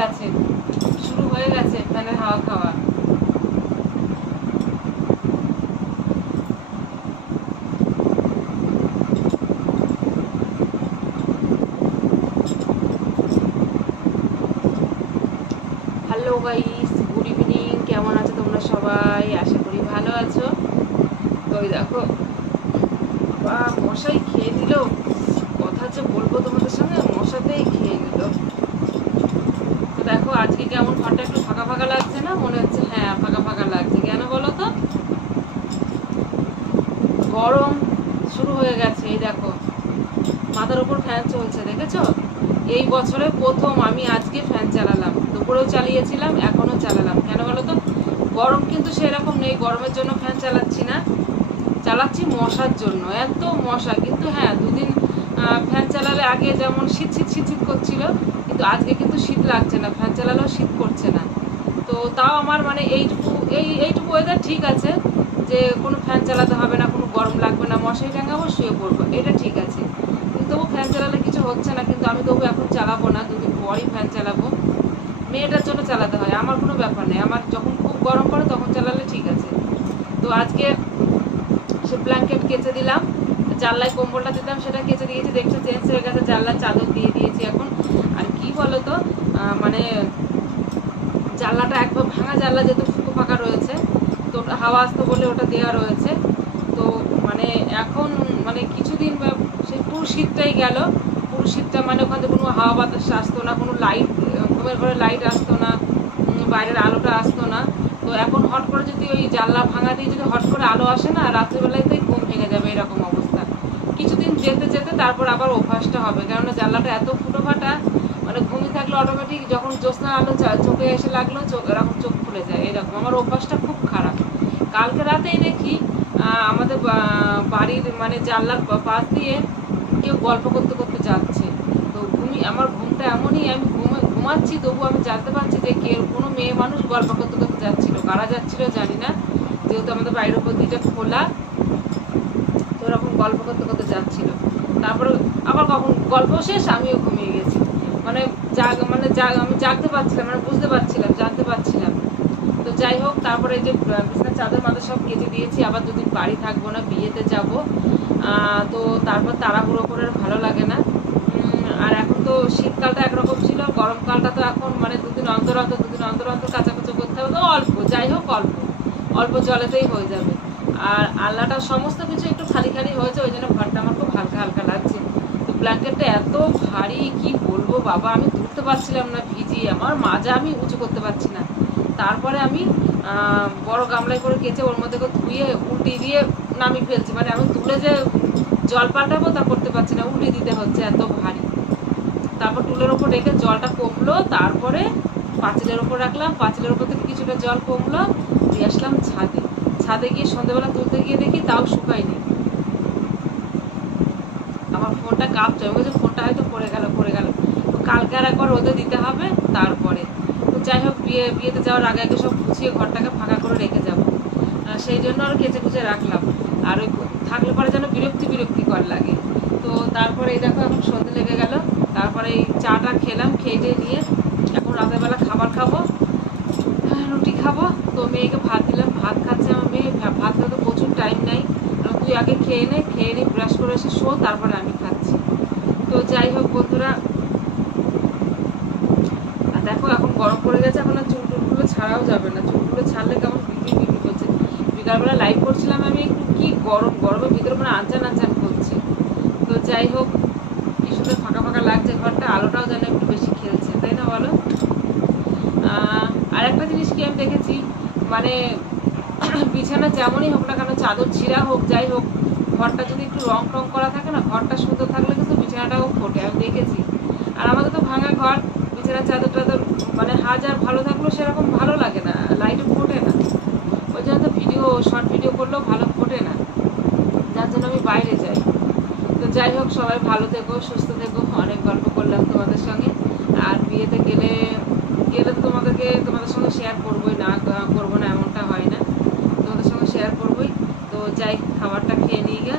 গেছে, শুরু হয়ে গেছে ফ্যানের হাওয়া খাওয়া। Hello guys, good evening. কেমন আছো তোমরা সবাই? আশা করি ভালো আছো। তো দেখো বা মশাই খেয়ে নিল, কথা যে বলবো তোমাদের সঙ্গে, মশাতেই খেয়ে নিল। তো দেখো আজকে কেমন ঘরটা একটু ফাঁকা ফাঁকা লাগছে না? মনে হচ্ছে হ্যাঁ ফাঁকা ফাঁকা লাগছে। কেন বলো তো? গরম শুরু হয়ে গেছে। এই দেখো মাথার উপর ফ্যান চলছে, দেখেছো? এই বছরে প্রথম আমি আজকে ফ্যান চালালাম, দুপুরেও চালিয়েছিলাম, এখনো চালালাম। কেন বলো তো? গরম কিন্তু সেরকম নেই, গরমের জন্য ফ্যান চালাচ্ছি না, চালাচ্ছি মশার জন্য। এত মশা কিন্তু। হ্যাঁ, দুদিন ফ্যান চালালে আগে যেমন শীত শীত শীত শীত করছিল, কিন্তু আজকে কিন্তু শীত লাগছে না, ফ্যান চালালেও শীত করছে না। তো তাও আমার মানে এইটুকু ওয়েদার ঠিক আছে, যে কোনো ফ্যান চালাতে হবে না, কোনো গরম লাগবে না, মশারি টাঙাবো, শুয়ে পড়বো, এটা ঠিক আছে। কিন্তু তবু ফ্যান চালালে কিছু হচ্ছে না, কিন্তু আমি তবু এখন চালাবো না, দুদিন পরই ফ্যান চালাবো। মেয়েটার জন্য চালাতে হয়, আমার কোনো ব্যাপার নেই। আমার যখন খুব গরম পড়ে তখন চালালে ঠিক আছে। তো আজকে সে ব্ল্যাঙ্কেট কেচে দিলাম, জানলায় কম্বলটা দিতাম সেটা কেচে দিয়েছি, দেখছো চেঞ্জ হয়ে গেছে, জানলার চাদর দিয়ে দিয়েছি এখন। আর কি বলো তো, মানে জানলাটা একবার ভাঙা জানলা, যেহেতু ফুটো ফাঁকা রয়েছে, তো হাওয়া আসতে বলে ওটা দেওয়া রয়েছে। তো মানে এখন মানে কিছুদিন সেই পুরো শীতটাই গেল। পুরো শীতটা মানে ওখানে কোনো হাওয়া বাতাস আসতো না, কোনো লাইট, ঘুমের ঘরে লাইট আসতো না, বাইরের আলোটা আসতো না। তো এখন হট করে যদি ওই জানলা ভাঙা দিয়ে যদি হট করে আলো আসে না, রাত্রিবেলাতেই ঘুম ভেঙে যাবে, এরকম অবস্থা। কিছুদিন যেতে যেতে তারপর আবার অভ্যাসটা হবে, কেননা জানলাটা এত ফুটো ফাটা, মানে ঘুমিয়ে থাকলে অটোমেটিক যখন জ্যোৎস্নার আলো চোখে এসে লাগলো, এরকম চোখ খুলে যায়, এরকম আমার অভ্যাসটা খুব খারাপ। কালকে রাতেই দেখি আমাদের বাড়ির মানে জানলার পাশ দিয়ে কেউ গল্প করতে করতে যাচ্ছে। তো আমার ঘুমটা এমনই, আমি ঘুমাচ্ছি তবু আমি জানতে পারছি যে কোনো মেয়ে মানুষ গল্প করতে করতে যাচ্ছিল। কারা যাচ্ছিল জানি না, যেহেতু আমাদের বাড়ির উপর দিকটা খোলা, তো ওরকম গল্প করতে করতে যাচ্ছিল। তারপরে আবার কখন গল্প শেষ, আমিও ঘুমিয়ে গেছি। মানে আমি জানতে পারছিলাম, মানে বুঝতে পারছিলাম, জানতে পারছিলাম। তো যাই হোক, তারপরে এই যে বিছানার চাদর মাদর সব কেটে দিয়েছি, আবার দুদিন বাড়ি থাকবো না, বিয়েতে যাব। তো তারপর তাড়াহুড়ো করে ভালো লাগে না। আর এখন তো শীতকালটা একরকম ছিল, গরমকালটা তো এখন মানে দুদিন অন্তর অন্তর কাচাকুচি করতে হবে। তো অল্প, যাই হোক অল্প অল্প জলেতেই হয়ে যাবে। আর আল্লাহটা সমস্ত কিছু একটু খালি খালি হয়েছে, ওই জন্য ঘরটা আমার খুব হালকা হালকা লাগছে। তো ব্ল্যাঙ্কেটটা এত ভারী, কি বলবো বাবা, আমি তুলতে পারছিলাম না, ভিজিয়ে আমার মাজা আমি উঁচু করতে পারছি না। তারপরে আমি বড় গামলায় করে কেচে ওর মধ্যে করে ধুয়ে উল্টি দিয়ে নামিয়ে ফেলছি। মানে আমি তুলে যে জল পাল্টাবো তা করতে পারছি না, উল্টি দিতে হচ্ছে, এত ভারী। তারপর টুলের ওপর রেখে জলটা কমলো, তারপরে পাঁচিলের ওপর রাখলাম, পাঁচিলের ওপর থেকে কিছুটা জল কমলো, দিয়ে আসলাম ছাদে। ছাদে গিয়ে সন্ধ্যেবেলা তুলতে গিয়ে দেখি তাও শুকায়নি। আমার ফোনটা কাঁপছে, আমি বলছি ফোনটা হয়তো পড়ে গেল। তো কালকে আর একবার রোদে দিতে হবে তারপরে। তো যাই হোক, বিয়েতে যাওয়ার আগে আগে সব গুছিয়ে ঘরটাকে ফাঁকা করে রেখে যাবো, সেই জন্য আর কেচে কুচে রাখলাম। আর ওই থাকলে পরে যেন বিরক্তিকর লাগে। তো তারপরে এই দেখো এখন সন্ধে লেগে গেল। তারপরে এই চাটা খেলাম, খেয়ে নিয়ে এখন রাতের বেলা খাবার খাবো, রুটি খাবো। তো মেয়েকে ভাত দিলাম, ভাত খাচ্ছে আমার মেয়ে। ভাত খেতে প্রচুর টাইম নেই, তুই আগে খেয়ে নে ব্রাশ করে এসে শো, তারপরে আমি খাচ্ছি। তো যাই হোক বন্ধুরা, আর দেখো এখন গরম পড়ে গেছে, এখন আর চুলটুলগুলো ছাড়াও যাবে না, চুলগুলো ছাড়লে কেমন বিক্রি করছে। বিকালবেলা লাইভ করছিলাম আমি, একটু কি গরমের ভিতরে মানে আনচান করছে। তো যাই হোক, কি সুন্দর ফাঁকা ফাঁকা লাগছে ঘরটা, আলোটাও যেন একটু বেশি খেলছে, তাই না বলো? আর একটা জিনিস কি আমি দেখেছি, মানে বিছানা যেমনই হোক না কেন, চাদর ছিঁড়া হোক যাই হোক, ঘরটা যদি একটু রং টং করা থাকে না, ঘরটা সুন্দর থাকলে কিন্তু বিছানাটাও ফোটে, আমি দেখেছি। আর আমাদের তো ভাঙা ঘর, বিছানার চাদর টাদর মানে হাজার ভালো থাকলেও সেরকম ভালো লাগে না, লাইটও ফোটে না। ওই জন্য তো শর্ট ভিডিও করলেও ভালো ফোটে না, যার জন্য আমি বাইরে যাই। তো যাই হোক, সবাই ভালো থেকো, সুস্থ থেকো। অনেক গল্প করলাম তোমাদের সঙ্গে। আর বিয়েতে গেলে তো তোমাদের সঙ্গে শেয়ার করবোই, না করবো না এমনটা হয় না, তোমাদের সঙ্গে শেয়ার করবোই। তো যাই, খাবারটা খেয়ে নিয়ে গিয়ে